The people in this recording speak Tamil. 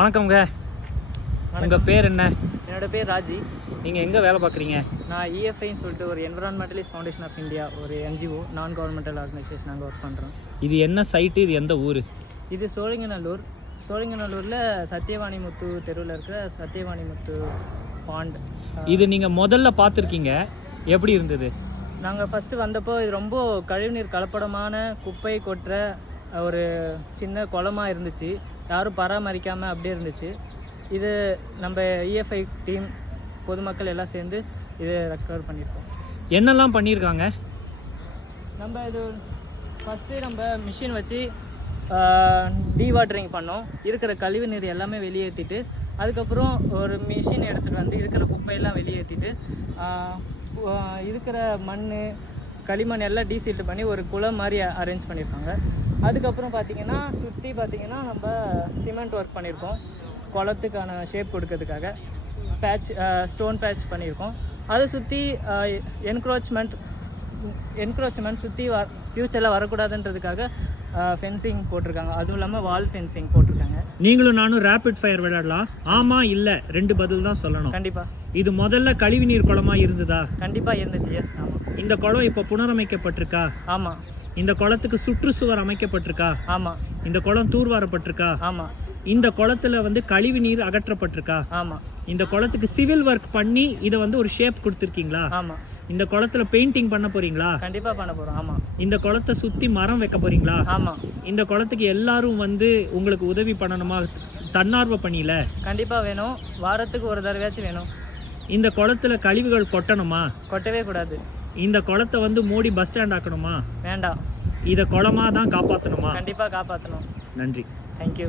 வணக்கம்ங்க. உங்கள் பேர் என்ன? என்னோட பேர் ராஜி. நீங்கள் எங்கே வேலை பார்க்குறீங்க? நான் இஎஃப்ஐன்னு சொல்லிட்டு ஒரு என்விரான்மெண்டலிஸ்ட் ஃபவுண்டேஷன் ஆஃப் இந்தியா, ஒரு என்ஜிஓ, நான் கவர்மெண்டல் ஆர்கனைசேஷன் அங்கே ஒர்க் பண்ணுறோம். இது என்ன சைட்டு? இது எந்த ஊர்? இது சோழிங்கநல்லூர். சோழிங்கநல்லூரில் சத்தியவாணிமுத்து தெருவில் இருக்கிற சத்தியவாணிமுத்து பாண்ட். இது நீங்கள் முதல்ல பார்த்துருக்கீங்க, எப்படி இருந்தது? நாங்கள் ஃபஸ்ட்டு வந்தப்போ இது ரொம்ப கழிவுநீர் கலப்படமான குப்பை கொட்டுற ஒரு சின்ன குளமாக இருந்துச்சு. யாரும் பராமரிக்காமல் அப்படியே இருந்துச்சு. இது நம்ம இஎஃப்ஐ டீம், பொதுமக்கள் எல்லாம் சேர்ந்து இதை ரெக்கவர் பண்ணியிருக்கோம். என்னெல்லாம் பண்ணியிருக்காங்க? நம்ம இது ஃபஸ்ட்டு நம்ம மிஷின் வச்சு டீவாட்டரிங் பண்ணோம். இருக்கிற கழிவு நீர் எல்லாமே வெளியேற்றிட்டு, அதுக்கப்புறம் ஒரு மிஷின் எடுத்துகிட்டு வந்து இருக்கிற குப்பையெல்லாம் வெளியேற்றிட்டு, இருக்கிற மண் களிமண் எல்லாம் டீசீல்ட் பண்ணி ஒரு குளம் மாதிரி அரேஞ்ச் பண்ணியிருக்காங்க. அதுக்கப்புறம் பார்த்திங்கன்னா சுற்றி பார்த்திங்கன்னா நம்ம சிமெண்ட் ஒர்க் பண்ணியிருக்கோம். குளத்துக்கான ஷேப் கொடுக்கறதுக்காக பேட்ச், ஸ்டோன் பேட்ச் பண்ணியிருக்கோம். அதை சுற்றி என்க்ரோச்மெண்ட் சுற்றி ஃப்யூச்சரில் வரக்கூடாதுன்றதுக்காக ஃபென்சிங் போட்டிருக்காங்க. அதுவும் இல்லாமல் வால் ஃபென்சிங் போட்டிருக்காங்க. நீங்களும் நானும் ரேபிட் ஃபயர் விளையாடலாம். ஆமாம் இல்லை 2 பதில் தான் சொல்லணும். கண்டிப்பாக. இது முதல்ல கழிவுநீர் குளமாக இருந்ததா? கண்டிப்பாக இருந்துச்சு. எஸ், ஆமாம். இந்த குளம் இப்போ புனரமைக்கப்பட்டிருக்கா? ஆமாம். இந்த குளத்துக்கு சுற்றுச்சுவர் அமைக்கப்பட்டிருக்கா? ஆமாம். இந்த குளம் தூர்வாரப்பட்டிருக்கா? ஆமாம். இந்த குளத்துல கழிவு நீர் அகற்றப்பட்டிருக்கா? ஆமாம். இந்த குளத்துக்கு சிவில் ஒர்க் பண்ணி இதை ஒரு ஷேப் கொடுத்துருக்கீங்களா? ஆமாம். இந்த குளத்துல பெயிண்டிங் பண்ண போறீங்களா? கண்டிப்பாக பண்ண போகிறோம். ஆமாம். இந்த குளத்தை சுற்றி மரம் வைக்க போறீங்களா? ஆமாம். இந்த குளத்துக்கு எல்லாரும் உங்களுக்கு உதவி பண்ணணுமா? தன்னார்வ பணியில கண்டிப்பாக வேணும். வாரத்துக்கு ஒரு தடவையாச்சும் வேணும். இந்த குளத்துல கழிவுகள் கொட்டணுமா? கொட்டவே கூடாது. இந்த குளத்தை மூடி பஸ் ஸ்டாண்ட் ஆக்கணுமா? வேண்டாம். இதை குளமாக தான் காப்பாற்றணுமா? கண்டிப்பாக காப்பாற்றணும். நன்றி. தேங்க்யூ.